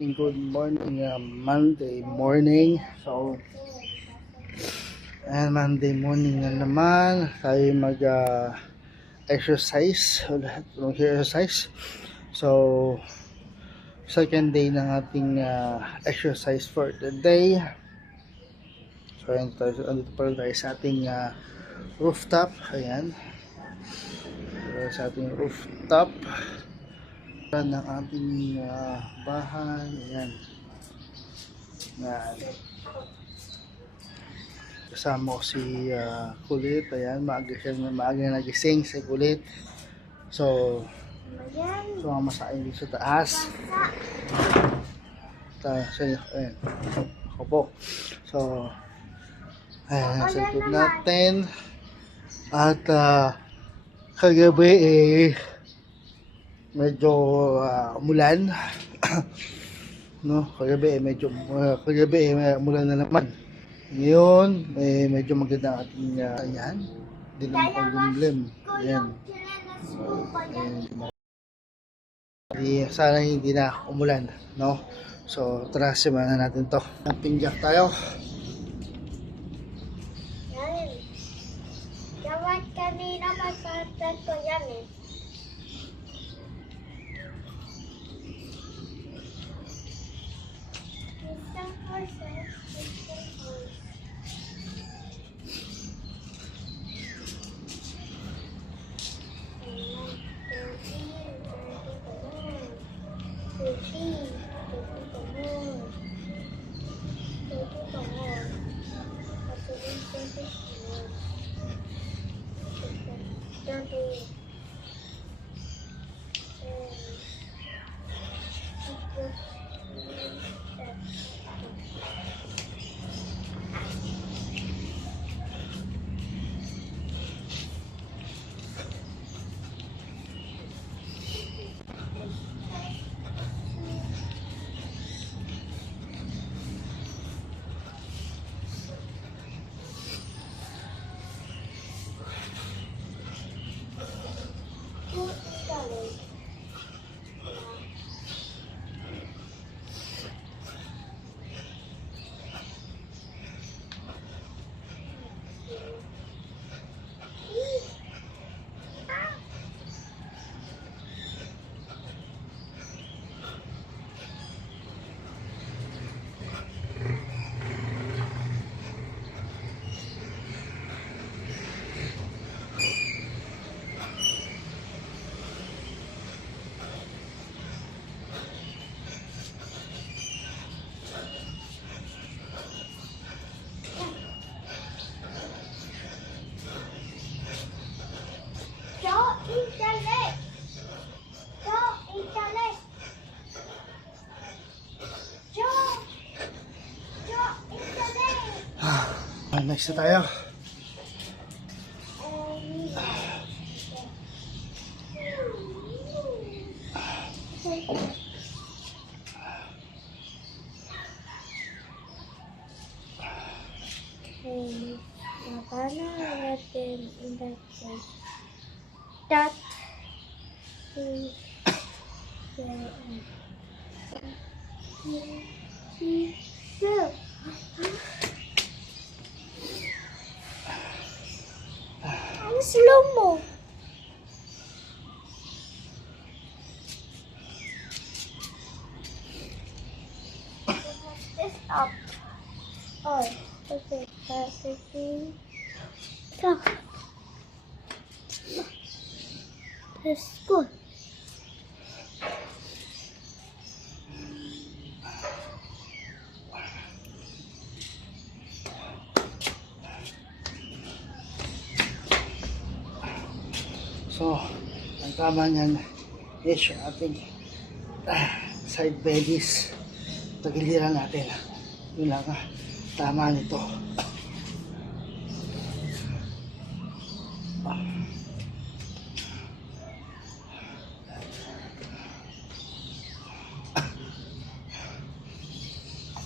Good morning, Monday morning. So, and Monday morning na naman tayo exercise ulit, exercise. So, second day ng ating exercise for the day. So, andito pa rin tayo sa ating rooftop. Ayan. Sa ating rooftop ng ating bahay. Ayan. Ayan. Kasama ko si Kulit. Ayan, maaga nagising si Kulit. So mamasahin dito sa taas. Ayan. Ako po. So, ayan, sa likod natin. At kagabi medyo umulan. No, kagabi umulan na naman. Ngayon, medyo maganda ang ating ayan. Hindi naman pag-glimlim. Ayan. Sana hindi na umulan, no? So, tara, simulan na natin to. Jumping jack tayo. Yan. Dapat kanina masasad ko yan eh. Isang horses. Next na tayo. Paano natin indicate that ang slow mo. This up. Oh, okay. So, that's good. So, ang tama niyan is yung ating side bellies. Tagiliran natin. Yun lang tama nito.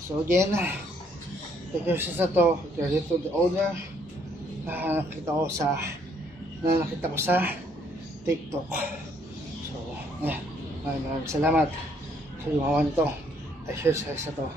So again, exercise na to, credit to the owner. Nakita ko sa TikTok. So, maraming salamat sa gumawa nito. exercise na to.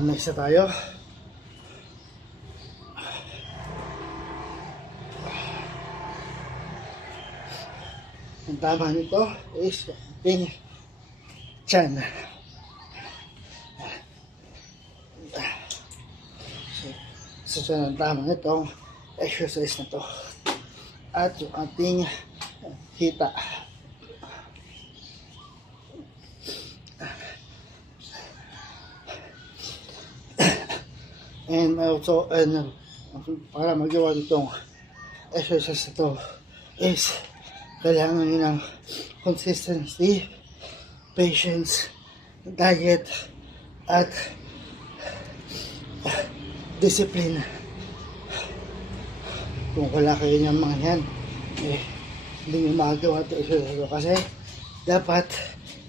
Next na tayo. Ang tama nito is ating tiyan. So ang tama nitong exercise na to. At yung ating hita. And also, para magawa nitong exercise na to is kailangan nyo ng consistency, patience, diet, at discipline. Kung wala kayo ng mga yan, hindi nyo magagawa ito exercise kasi dapat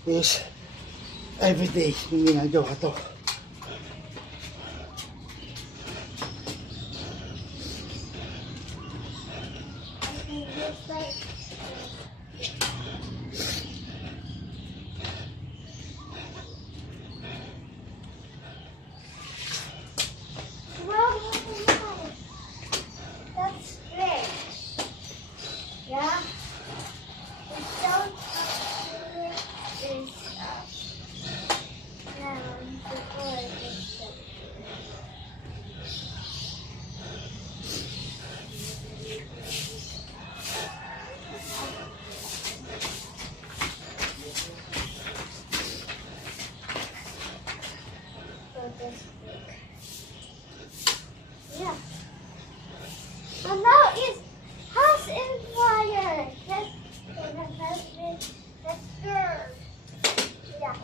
is everyday yung ginagawa to. That's great. Yeah. Don't this down before this. Yeah. And now it's house in fire. That's good. Yeah.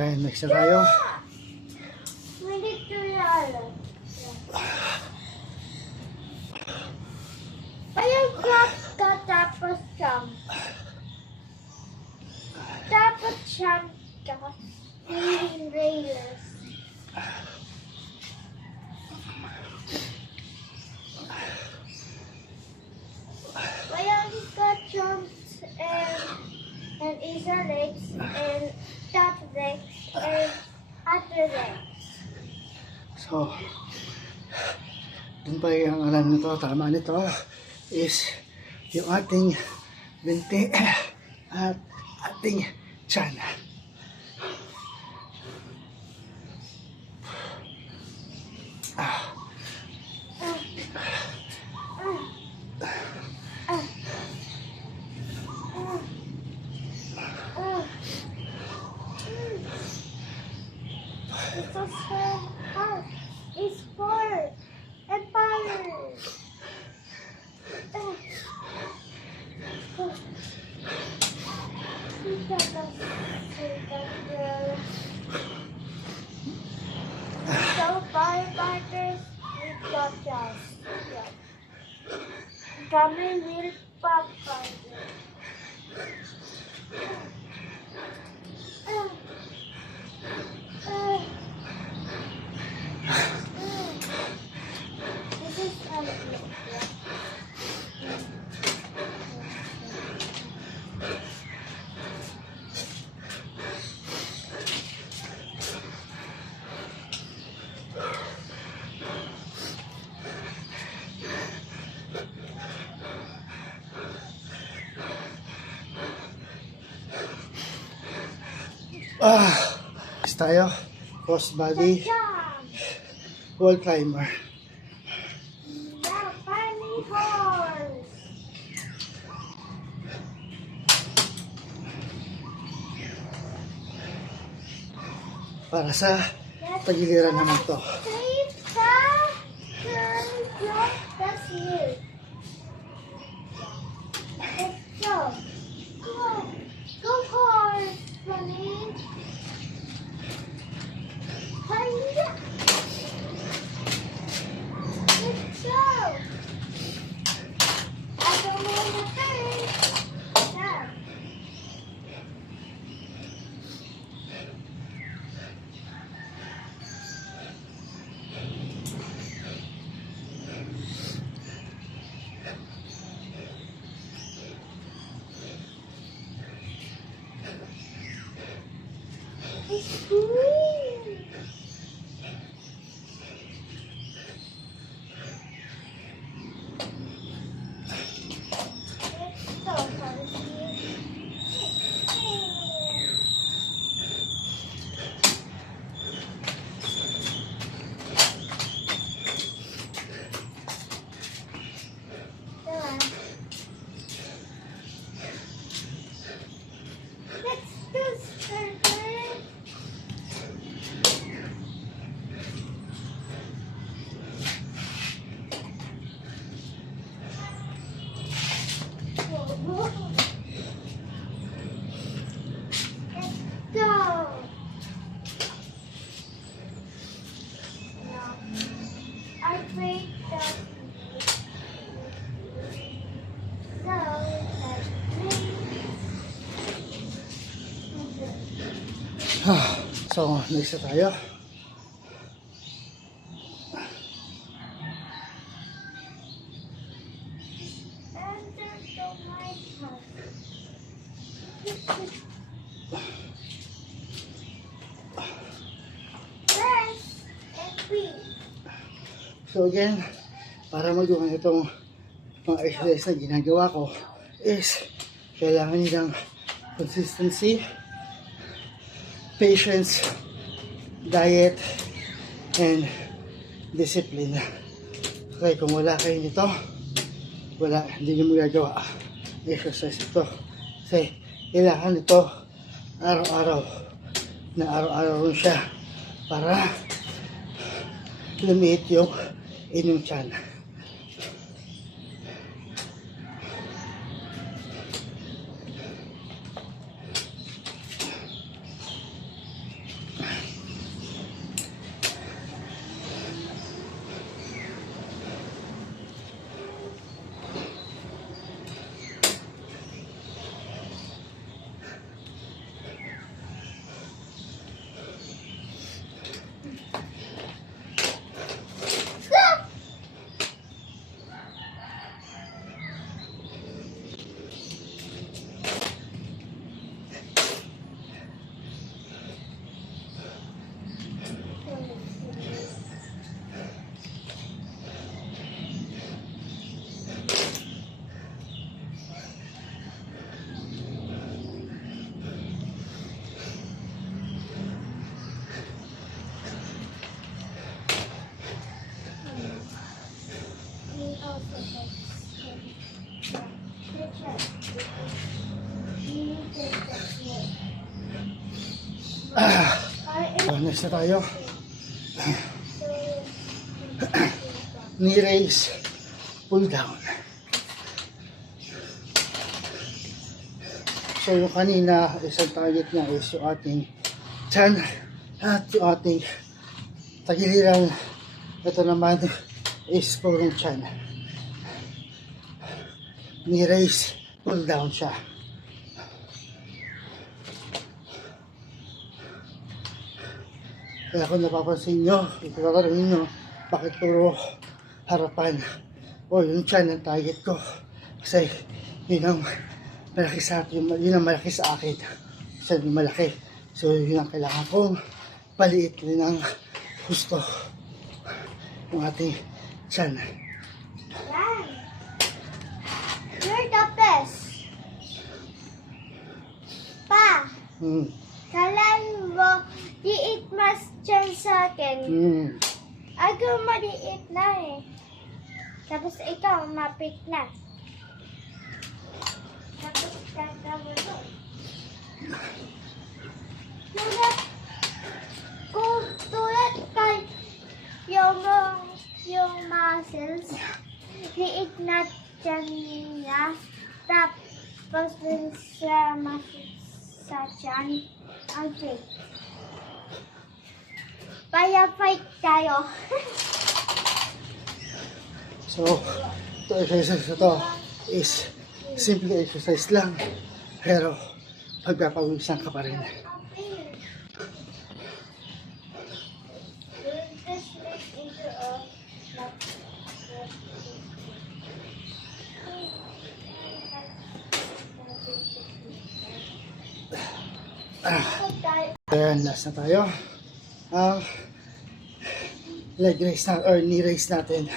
Okay, next na tayo. We need to run. Ayun ka tapos jump. Tapos jump ka. Railers. Ayun ka jumps and easy legs and top legs and other legs. So, dun pa yung alam nito, tama nito is yung ating binti at ating tiyan. It's so hard. It's hard and power. So firefighters with gotchas. Kami will pop fighter. This is Next tayo. Cross body wall climber. the funny horse. Para sa tagiliran naman to. Save the that's you. Let's go. Go. Go horse, bunny. Hiya. Let's go. I don't want to hurt. It's green. Let's go, Harvey. Let's go, Scarlet. Let's go. No, I played that. So So, next na tayo. enter to my house. Press and read. So again, para magawa itong mga exercise na ginagawa ko is kailangan nilang consistency, patience, diet, and discipline. Okay, kung wala kayo nito, hindi nyo magagawa exercise ito. Kasi kailangan ito araw-araw rin siya para lumiit yung inyong tiyan. Next na tayo. Knee raise, pull down. So yung kanina, isang target niya is yung ating tiyan at yung ating tagiliran. Ito naman is purong tiyan. Knee raise, pull down siya. Kaya kung napapansin nyo, itatanungin nyo, bakit puro harapan o yung tiyan ang target ko. Kasi yun ang malaki sa akin, yun ang malaki sa akin. Kasi yung malaki. So yun ang kailangan kong paliit rin ang gusto ng ating tiyan. Yan. You're the best. Pa, kalan mo, liit mas dyan sa akin. Ako maliit na eh. Tapos ikaw, mapit na. Tapos kakawa to. Tulad kay yung muscles, liit na dyan niya. Tapos dun sa muscles sa dyan, ang big. Kaya fight tayo. So, ito exercise na to is simple exercise lang. Pero, pagpapawisan ka pa rin. Ayan, last na tayo. Ang leg raise na or knee raise natin.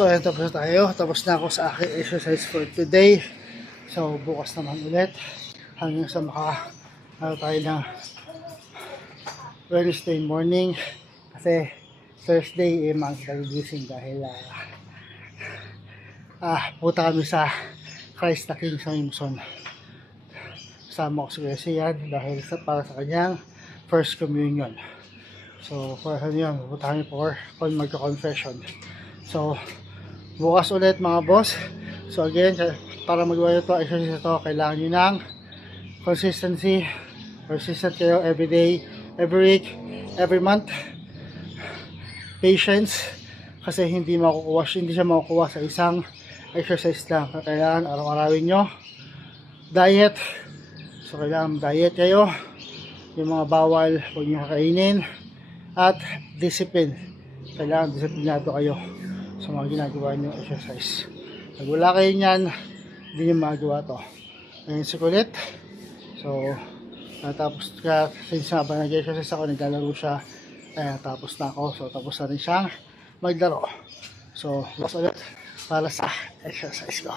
So, ayan, tapos na tayo. Tapos na ako sa aking exercise for today. So, bukas naman ulit. Hanggang sa tayo ng Wednesday morning. Kasi Thursday, magkagising dahil pupunta kami sa Christ the King sa Imson. Kasama ko si Kuya Sian dahil para sa kanyang first communion. So, for yun, pupunta kami for magka-confession. So, bukas ulit mga boss. So again, para magawa ito, exercise ito, kailangan nyo ng consistency. Consistent kayo every day, every week, every month. Patience, kasi hindi siya makukuha sa isang exercise lang. Kailangan araw-arawin nyo. Diet, so kailangan diet kayo. Yung mga bawal, huwag nyo kakainin. At discipline, kailangan disiplinado kayo sa mga ginagawa nyo exercise. Pag wala kayo nyan, hindi nyo magawa to. Ngayon si Kulit. So, tapos since nga ba nag-exercise ako, naglalaro siya. Tapos na ako. So, tapos na rin siyang maglaro. So, bukas ulit para sa exercise ko.